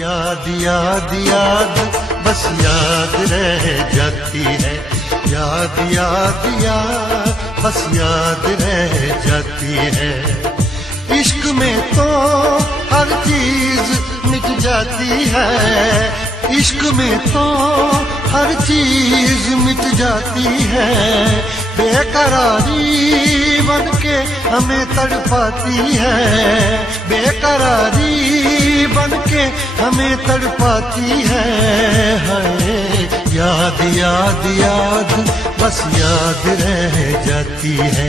याद याद याद बस याद रह जाती है, याद याद याद बस याद रह जाती है। इश्क में तो हर चीज मिट जाती है, इश्क में तो हर चीज मिट जाती है। बेकरारी बन के हमें तड़पाती है, बेकरारी बन के हमें तड़पाती है। हाय याद याद याद बस याद रह जाती है,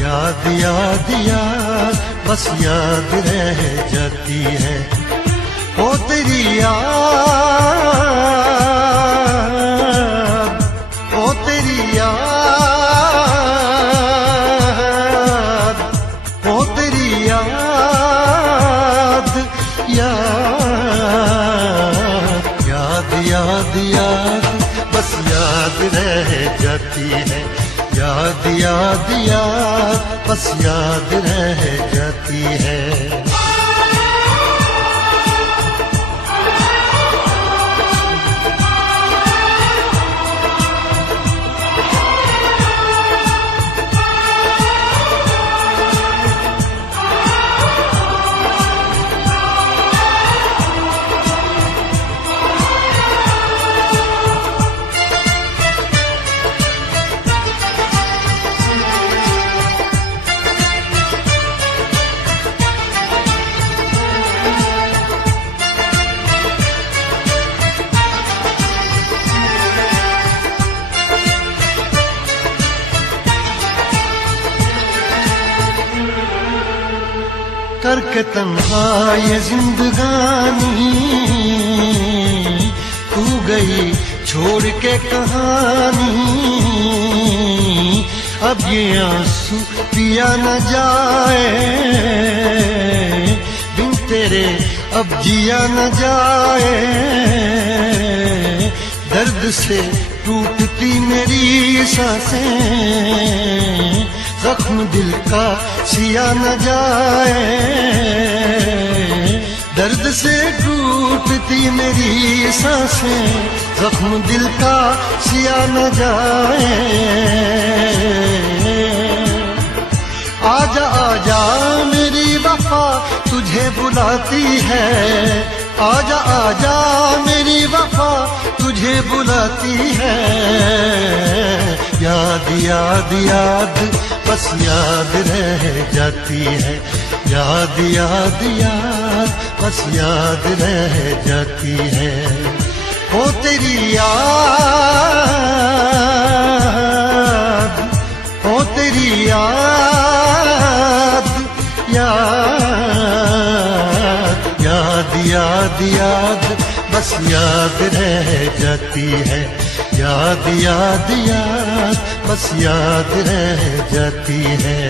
याद याद याद बस याद रह जाती है। ओ तेरी याद, ओ तेरी याद, ओ तेरी याद, याद याद याद बस याद रह जाती है, याद याद याद बस याद रह जाती है। करके तन्हा ये जिंदगानी तू गई छोड़ के कहानी। अब ये आंसू पिया न जाए बिन तेरे, अब जिया न जाए। दर्द से टूटती मेरी सांसें, जख्म दिल का सिया न जाए। दर्द से टूटती मेरी सांसें, जख्म दिल का सिया न जाए। आजा आजा मेरी वफा तुझे बुलाती है, आजा आजा मेरी वफा तुझे बुलाती है। याद याद याद बस याद रह जाती है, याद याद याद बस याद रह जाती है। ओ तेरी याद, ओ तेरी याद, याद याद याद बस याद रह जाती है, याद याद याद बस याद रह जाती है।